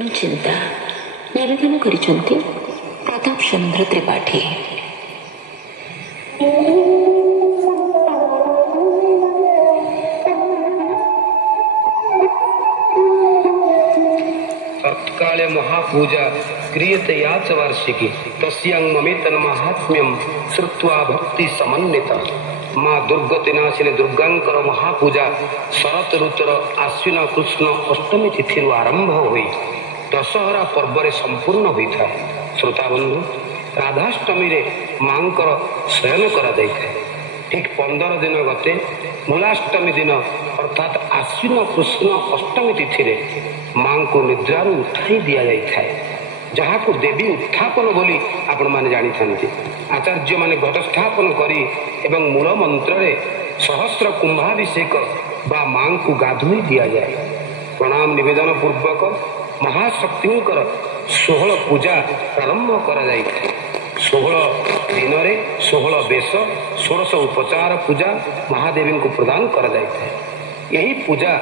ଚିନ୍ତା ନିବେଦନ କରିଛନ୍ତି ପ୍ରତାପ ଚନ୍ଦ୍ର ତ୍ରିପାଠୀ। तत्काले महापूजा क्रियते या च वार्षिकी तस्यां ममेतन महात्म्यं श्रुत्वा भक्ति समन्विता। माँ दुर्गतिनाशिनी दुर्गांकर महापूजा शरत ऋतुर आश्विन कृष्ण अष्टमी तिथि आरंभ हुई दशहरा पर्व संपूर्ण होता है। श्रोताबंधु, राधाष्टमी रे मांकर शयन करा जाइए। ठीक 15 दिन गते मूलाष्टमी दिन अर्थात आश्विन कृष्ण अष्टमी तिथि रे मां को निद्रारू उठाई दिया जाए, जहाँ को देवी उत्थापन बोली आपण माने जानी थांती। आचार्य माने घटस्थापन करी एवं मूल मंत्र रे सहस्र कुंभाभिषेक बा मां को गाधुई दिया जाए। प्रणाम निवेदन पूर्वक महाशक्तिंकर 16 पूजा प्रारंभ करा जाए। 16 दिन रे 16 बेश 16 उपचार पूजा महादेवी को प्रदान करा जाए। यही पूजा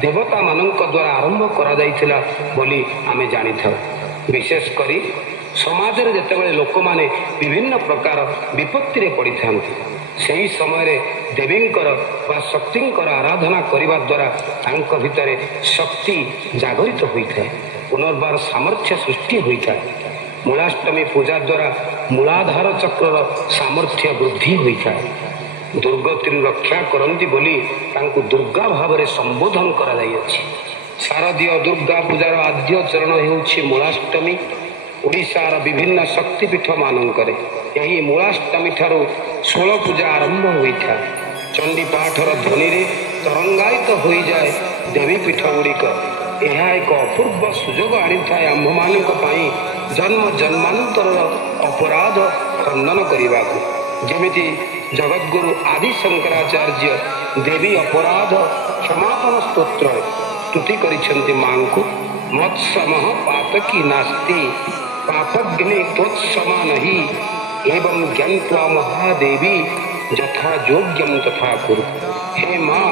देवता मानक द्वारा आरंभ करा जाइथिला बोली आमे जानी था। विशेष करी समाज रे जेतेबेले लोक माने विभिन्न प्रकार विपत्ति रे पड़ी थांती, सही समय रे देवींकर वा शक्तिंकर आराधना करिबा द्वारा तांक भितरे शक्ति जागरित होइଥାଏ, पुनर्बार सामर्थ्य सृष्टि होइଥାଏ। मूलाष्टमी पूजा द्वारा मूलाधार चक्रर सामर्थ्य वृद्धि होइଥାଏ। दुर्गति रक्षा करती बोली तांको दुर्गा भाव में संबोधन करा जाइए। शारदीय दुर्गा पूजार आद्य चरण हेउछि मूलाष्टमी। ओडिशार विभिन्न शक्तिपीठ मानकरे यही मूलाष्टमी ठारू 16 पूजा आरंभ होइथा। चंडी पाठर ध्वनि रे तरंगायित हो जाए देवी पीठ गुड़िक। यह एक अपूर्व सुजोग आनीଥାଏ आम्भमानक पई जन्म जन्मांतर अपराध खंडन करने को। जेमिति जगद्गुरु आदि शंकराचार्य देवी अपराध क्षमापण स्तोत्र स्तुति करिसेंति मां को। मत्समः पातकी नास्ति पापग्नि त्वत्समा नहीं एवं ज्ञात्वा महादेवी यथा योग्यम तथा कुरु। हे मां,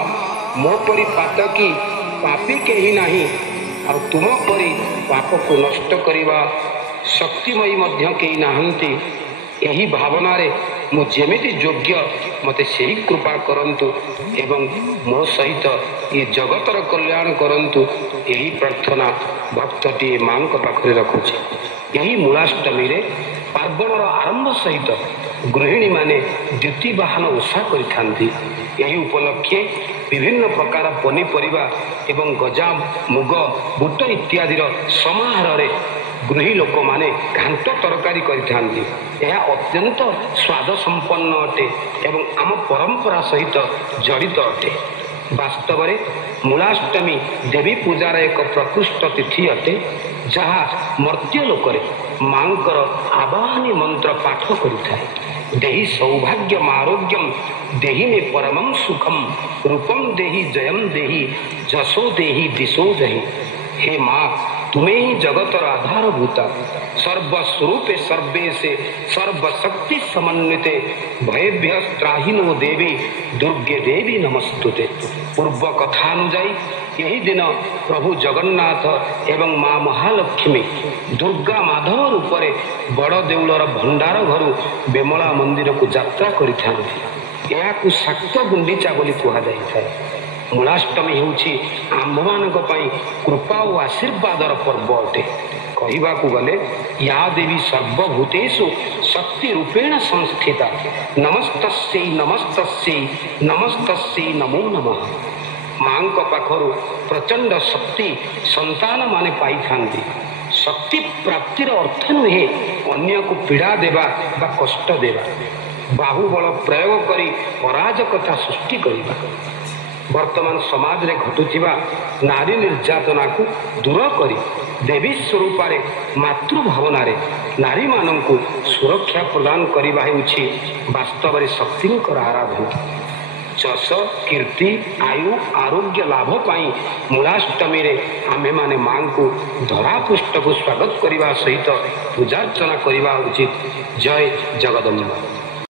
मो परि पातकी पापी केही नाही और तुम परि पाप को नष्ट करिवा शक्तिमयी मध्य केही नाहंती। यही भावना रे मु जेमिति योग्य मते सही कृपा करंतु एवं मो सहित ये जगतर कल्याण करंतु, यही प्रार्थना भक्तटी मां पाखरे रखुछि। यही मूलाष्टमी रे पार्वणर आरंभ सहित गृहिणी माने द्युति वाहन ओषा करिथांती। यही उपलक्षे विभिन्न प्रकार पनीपरिबा एवं गजा मुग बुट इत्यादि समाहार रे गृही लोक माने घांट तरकारी करिथांती। यह अत्यंत स्वाद संपन्न अटे एवं आम परंपरा सहित जड़ित अटे। वास्तव में मूलाष्टमी देवी पूजार एक प्रकृष्ट तिथि अटे, जहाँ मर्त्य लोकरे मांकर आवाहनी मंत्र पाठ करिथाए। देहि सौभाग्यम आरोग्यम देहि में परमं सुखम रूपम देहि जयम देहि जसो देहि दिशो देहि। हे माँ, तुम्हें ही जगतर आधारभूता सर्वस्वरूपे सर्वे से सर्वशक्ति समन्विते भयभ्य त्राहिनो देवी दुर्गे देवी नमस्तुते। पूर्व कथानुजाई यही दिन प्रभु जगन्नाथ एवं माँ महालक्ष्मी दुर्गा माधव रूपरे बड़ देउलर भंडार घरु बेमला मंदिर को यात्रा करिथांती। एहाकु शाक्त गुंडीचा बोली कुहा जाइଥାଏ। मूलाष्टमी होउछि आम्भमानक पई कृपा और आशीर्वादर पर्व अटे। कहिबाकु गले या देवी सर्वभूतेषु शक्ति रूपेण संस्थिता नमस्तस्यै नमस्तस्यै नमस्तस्यै नमो नमः। मां को पाखरु प्रचंड शक्ति संतान माने पाई थांती। शक्ति प्राप्तिर अर्थ नुहे अन्य को पीड़ा देवा बा कष्ट देवा, बाहुबल प्रयोग करी अराजकता सृष्टि करबा। वर्तमान समाज रे घटुथिबा नारी निर्यातना को दूर करी देवी स्वरूप रे मातृ भावना रे नारी माननकु सुरक्षा प्रदान करिबा हेउछि वास्तव रे शक्तिंकर आराधना। जस कीर्ति आयु आरोग्य लाभ पाई मूलाष्टमी रे आमे माने मां को धरा पृष्ठ को स्वागत करिबा सहित पूजार्चना करिबा उचित। जय जगदम्बा।